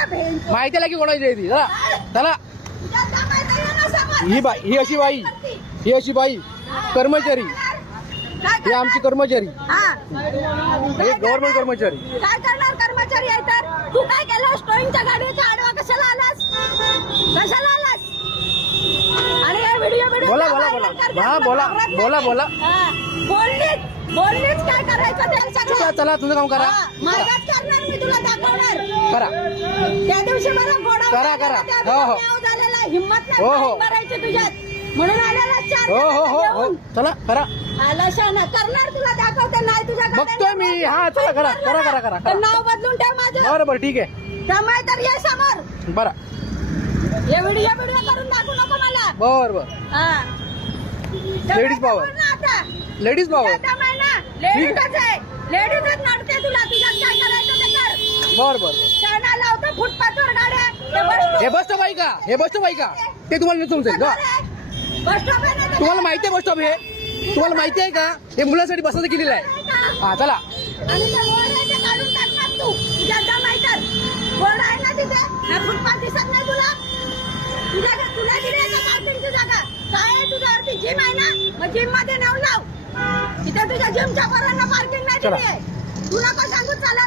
माहिती आहे की कोणाची आहे ती. चला चला. ही बाई, ही अशी बाई, ही अशी बाई कर्मचारी, ही आमची कर्मचारी, हे गव्हर्नमेंट कर्मचारी. काय करणार कर्मचारी आहे तर? तू काय केलं? स्टोईंगच्या गाडीचा आडवा कशाला आलास? कशाला आलास? आणि हे व्हिडिओ बोला बोला बोला हा बोला बोला बोला. बोललीच काय करायचं ते सगळं. चला तुझं काम करा. मार्गात करणार मी तुला दाखवणार. करा त्या दिवशी मला घोडा करा करा. हो हो झालेला हिम्मत हो, हो. नाही करायची तुझ्यात म्हणून आलेला चार हो हो हो हो. चला करा. आला शाना करणार तुला दाखवते नाही तुझ्या बघतोय मी. हा चला करा करा करा करा ते नाव बदलून ठेव माझं. बरं बरं ठीक आहे. त्यामुळे तर ये समोर. बरं हे व्हिडिओ करून दाखवू नको मला. बर बर. हा Ladies power. आता लेडीज भाऊ. लेडीजच आहे. लेडीजच नडते तुला. तुझ्यात काय करायचं ते कर. बर बर. शाना लावतो फुटपाथवर गाड्या. ते बस stop- हे बस स्टॉप आहे का? हे बस स्टॉप आहे का? ते तुम्हाला नाही समजेल का? बस stop आहे ना ते? तुम्हाला माहिती आहे बस स्टॉप हे? तुम्हाला माहिती आहे का? हे मुलांसाठी बसायचं केलेलं आहे. हा चला. आणि ते बोर्ड आहे ते काढून टाकणार तू. तुझ्या दम आहे तर. बोर्ड आहे ना तिथे. हा फुटपाथ दिसत नाही तुला? तुला दिली आहे का पार्किंगची जागा? काय आहे तुझ्यावरती? जिम आहे ना? मग जिम मध्ये नाव लाव. तिथे तुझ्या जिमच्या पोरांना पार्किंग नाही दिली आहे. तू नको सांगू चालत.